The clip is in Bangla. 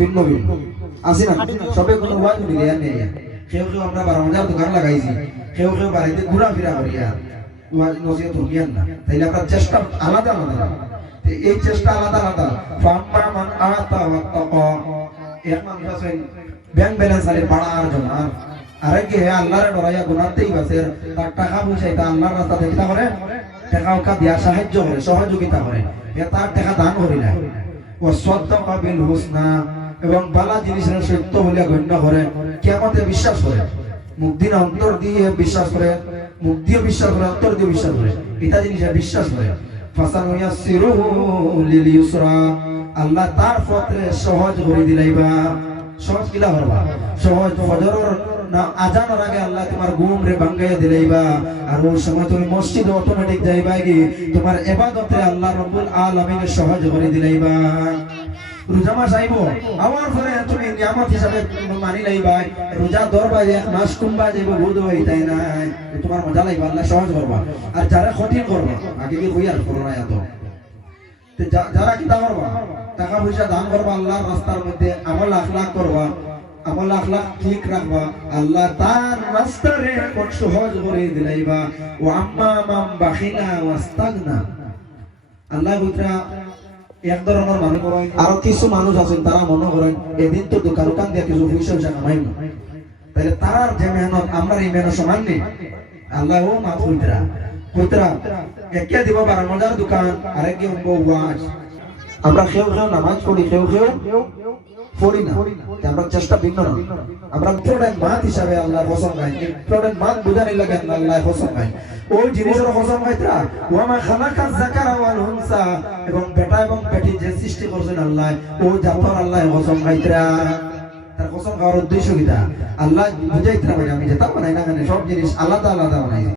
ভিন্ন ভিন্ন আসি না সবে কোনো ওয়াজ মিলিয়া নেই কেউ কেউ আমরা 12,000 দোকান লাগাইছি কেউ কেউ বাড়িতে ঘোরাফেরা করিয়া ওয়াজ নসিহত হুকিয়ান না তাইলে আপনার চেষ্টা আলাদা আলাদা এই চেষ্টা আলাদা আলাদা ফাম্মা মান আতা ওয়াত্তাকা এক মানুষ আছে ব্যাংক ব্যালেন্স আলে বাড়ার জন্য আরেকে আল্লাহর ডরাইয়া গুনাহতেই বাসে তার টাকা পয়সা এটা আল্লাহর রাস্তা থেকে করে টাকা ওকা দিয়া সাহায্য করে সহযোগিতা করে তার টাকা দান করি না ও সাদাকা বিল হুসনা এবং বালা জিনিসের সত্য বলে গণ্য করে কিয়ামতে বিশ্বাস করে মুখ দিয়ে অন্তর দিয়ে বিশ্বাস করে মুখ দিয়ে বিশ্বাস করে অন্তর দিয়ে বিশ্বাস করে এটা জিনিসের বিশ্বাস করে ফাসানুয়াসসিরুহু লিল ইউসরা আল্লাহ তার পথে সহজ করে দিলাইবা সহজ কিলা করবা সহজ ফজরের না আজানের আগে আল্লাহ তোমার ঘুম রে ভাঙাইয়া দিলাইবা আর ওই সময় তুমি মসজিদে অটোমেটিক যাইবা কি তোমার ইবাদতে আল্লাহ রাব্বুল আলামিন সহজ করে দিলাইবা রোজা মাস আইবো আমার পরে তুমি নিয়ামত হিসাবে মানি লাইবা রোজা ধরবা এক মাস কুম্বা যাইবো বুধ হই তাই না তোমার মজা লাইবা আল্লাহ সহজ করবা আর যারা কঠিন করবা আগে কি কই আর করোনা এত যারা কি তা করবা টাকা পয়সা দান করবা আল্লাহর রাস্তার মধ্যে আমল আখলাক করবা আমল আখলাক ঠিক রাখবা আল্লাহ তার রাস্তারে কত সহজ করে দিলাইবা ওয়া আম্মা মান বাখিলা ওয়াস্তাগনা আল্লাহ বুতরা এক ধরনের মানুষ আর কিছু মানুষ আছেন তারা মনে করেন এদিন তো দোকান দিয়ে কিছু পয়সা কামাই না তাহলে তার যে মেহনত আমরা এই মেহনত সমান নেই আল্লাহ ও মাফ কইতরা একে দিব 12,000 দোকান আরেকে ওয়াজ আমরা কেউ নামাজ পড়ি কেউ পড়ি না আমরা চেষ্টা ভিন্ন না আমরা প্রোডাক্ট মাত হিসাবে আল্লাহর কসম খাই প্রোডাক্ট মাত বুঝানি লাগে আল্লাহর কসম খাই ওই জিনিসের কসম খাইতরা ওয়া মা খালাকাজ যাকারা ওয়াল উনসা এবং বেটা এবং বেটি যে সৃষ্টি করেছেন আল্লাহ ও জাতর আল্লাহর কসম খাইতরা তার কসম খাওয়ার উদ্দেশ্য কি আল্লাহ বুঝাইতরা মানে আমি যেটা বানাই না সব জিনিস আলাদা আলাদা বানাই